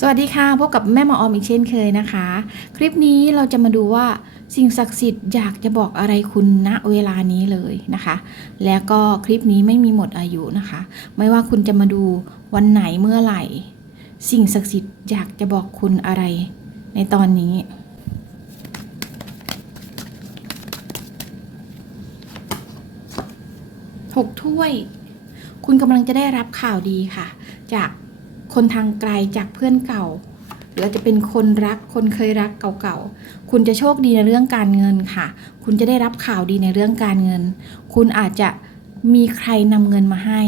สวัสดีค่ะพบกับแม่หมอออมอีกเช่นเคยนะคะ คลิปนี้เราจะมาดูว่าสิ่งศักดิ์สิทธิ์อยากจะบอกอะไรคุณณเวลานี้เลยนะคะ แล้วก็คลิปนี้ไม่มีหมดอายุนะคะ ไม่ว่าคุณจะมาดูวันไหนเมื่อไหร่ สิ่งศักดิ์สิทธิ์อยากจะบอกคุณอะไรในตอนนี้หกถ้วย คุณกำลังจะได้รับข่าวดีค่ะ จาก คนทางไกลจากเพื่อนเก่าหรืออาจจะเป็นคนรักคนเคยรักเก่าๆ คุณจะโชคดีในเรื่องการเงินค่ะ คุณจะได้รับข่าวดีในเรื่องการเงิน คุณอาจจะมีใครนำเงินมาให้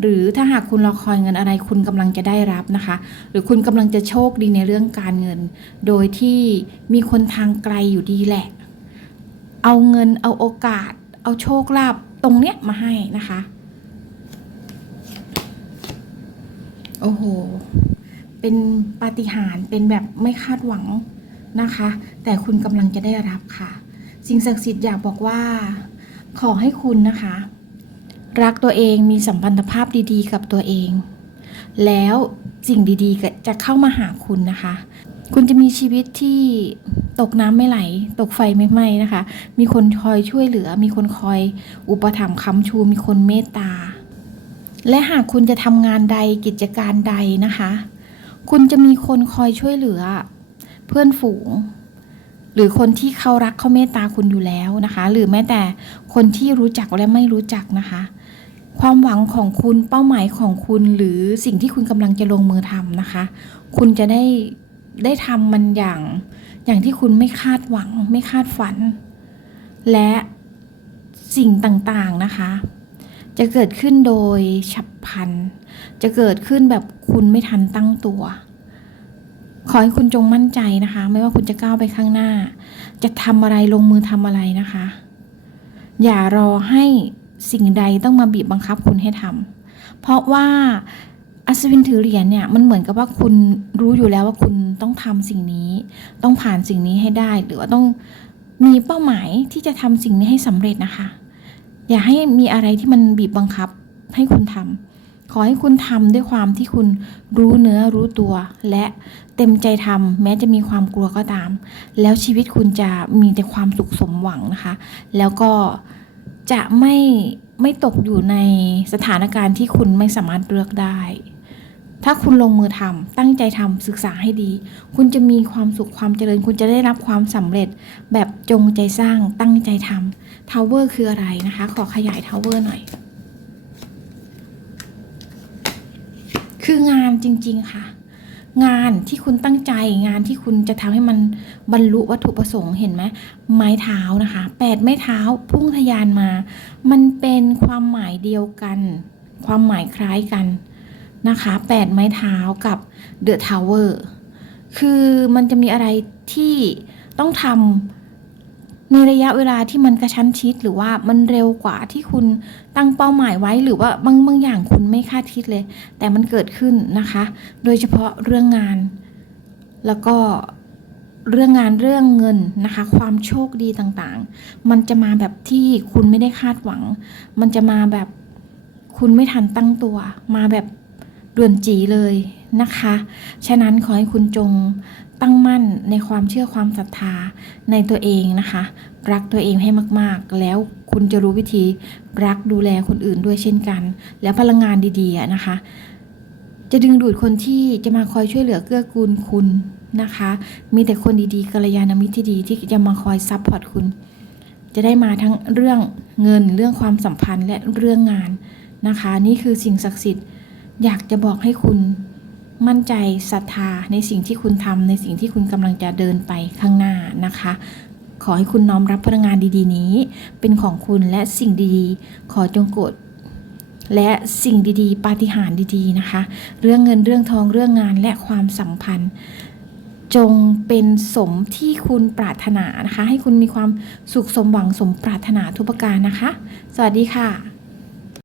หรือถ้าหากคุณรอคอยเงินอะไร คุณกำลังจะได้รับนะคะ หรือคุณกำลังจะโชคดีในเรื่องการเงิน โดยที่มีคนทางไกลอยู่ดีแหละ เอาเงินเอาโอกาส เอาโชคลาภตรงเนี้ยมาให้นะคะ โอ้โห เป็นปาฏิหาริย์เป็นแบบไม่คาดหวังนะคะ แต่คุณกำลังจะได้รับค่ะ สิ่งศักดิ์สิทธิ์อยากบอกว่า ขอให้คุณนะคะ รักตัวเองมีสัมพันธภาพดีๆ กับตัวเอง แล้วสิ่งดีๆจะเข้ามาหาคุณนะคะ คุณจะมีชีวิตที่ตกน้ำไม่ไหล ตกไฟไม่ไหม้นะคะ มีคนคอยช่วยเหลือ มีคนคอยอุปถัมภ์ค้ำชู มีคนเมตตา และหากคุณจะทำงานใดกิจการใดนะคะ คุณจะมีคนคอยช่วยเหลือ เพื่อนฝูง หรือคนที่เขารักเขาเมตตาคุณอยู่แล้วนะคะ หรือแม้แต่คนที่รู้จักและไม่รู้จักนะคะ ความหวังของคุณเป้าหมายของคุณหรือสิ่งที่คุณกำลังจะลงมือทำนะคะ คุณจะได้ได้ทำมันอย่างอย่างที่คุณไม่คาดหวัง ไม่คาดฝัน และสิ่งต่างๆนะคะ จะเกิดขึ้นโดยฉับพลัน จะเกิดขึ้นแบบคุณไม่ทันตั้งตัว ขอให้คุณจงมั่นใจนะคะ ไม่ว่าคุณจะก้าวไปข้างหน้า จะทำอะไรลงมือทำอะไรนะคะ อย่ารอให้สิ่งใดต้องมาบีบบังคับคุณให้ทำเพราะว่าอัศวินถือเหรียญเนี่ยมันเหมือนกับว่าคุณรู้อยู่แล้วว่าคุณต้องทำสิ่งนี้ ต้องผ่านสิ่งนี้ให้ได้ หรือว่าต้องมีเป้าหมายที่จะทำสิ่งนี้ให้สำเร็จนะคะ อย่าให้มีอะไรที่มันบีบบังคับให้คุณทำขอให้คุณทำด้วยความที่คุณรู้เนื้อรู้ตัว และเต็มใจทำแม้จะมีความกลัวก็ตาม แล้วชีวิตคุณจะมีแต่ความสุขสมหวังนะคะ แล้วก็จะไม่ไม่ตกอยู่ในสถานการณ์ที่คุณไม่สามารถเลือกได้ ถ้าคุณลงมือทำตั้งใจทำศึกษาให้ดี คุณจะมีความสุขความเจริญ คุณจะได้รับความสำเร็จ แบบจงใจสร้างตั้งใจทำทาวเวอร์คืออะไรนะคะ ขอขยายทาวเวอร์หน่อย คืองานจริง ๆ ค่ะ งานที่คุณตั้งใจงานที่คุณจะทำให้มันบรรลุวัตถุประสงค์เห็นไหมไม้เท้านะคะแปดไม้เท้าพุ่งทะยานมา มันเป็นความหมายเดียวกัน ความหมายคล้ายกัน นะคะแปดไม้เท้ากับเดอะทาวเวอร์คือมันจะมีอะไรที่ต้องทำในระยะเวลาที่มันกระชั้นชิด หรือว่ามันเร็วกว่าที่คุณตั้งเป้าหมายไว้หรือว่าบางบางอย่างคุณไม่คาดคิดเลย แต่มันเกิดขึ้นนะคะ โดยเฉพาะเรื่องงาน แล้วก็เรื่องงานเรื่องเงินนะคะ ความโชคดีต่างๆ มันจะมาแบบที่คุณไม่ได้คาดหวัง มันจะมาแบบคุณไม่ทันตั้งตัว มาแบบ ด่วนจีเลยนะคะ ฉะนั้นขอให้คุณจงตั้งมั่นในความเชื่อความศรัทธาในตัวเองนะคะ รักตัวเองให้มากๆ แล้วคุณจะรู้วิธีรักดูแลคนอื่นด้วยเช่นกัน แล้วพลังงานดีๆนะคะ จะดึงดูดคนที่จะมาคอยช่วยเหลือเกื้อกูลคุณนะคะ มีแต่คนดีๆกัลยาณมิตรที่ดีที่จะมาคอยซัพพอร์ตคุณ จะได้มาทั้งเรื่องเงินเรื่องความสัมพันธ์และเรื่องงานนะคะ นี่คือสิ่งศักดิ์สิทธิ์ อยากจะบอกให้คุณมั่นใจศรัทธาในสิ่งที่คุณทำในสิ่งที่คุณกำลังจะเดินไปข้างหน้านะคะ ขอให้คุณน้อมรับพลังงานดีๆ นี้ เป็นของคุณและสิ่งดีๆ ขอจงโกรธและสิ่งดีๆ ปาฏิหาริย์ดีๆ นะคะ เรื่องเงินเรื่องทองเรื่องงานและความสัมพันธ์ จงเป็นสมที่คุณปรารถนานะคะ ให้คุณมีความสุขสมหวังสมปรารถนาทุกประการนะคะ สวัสดีค่ะ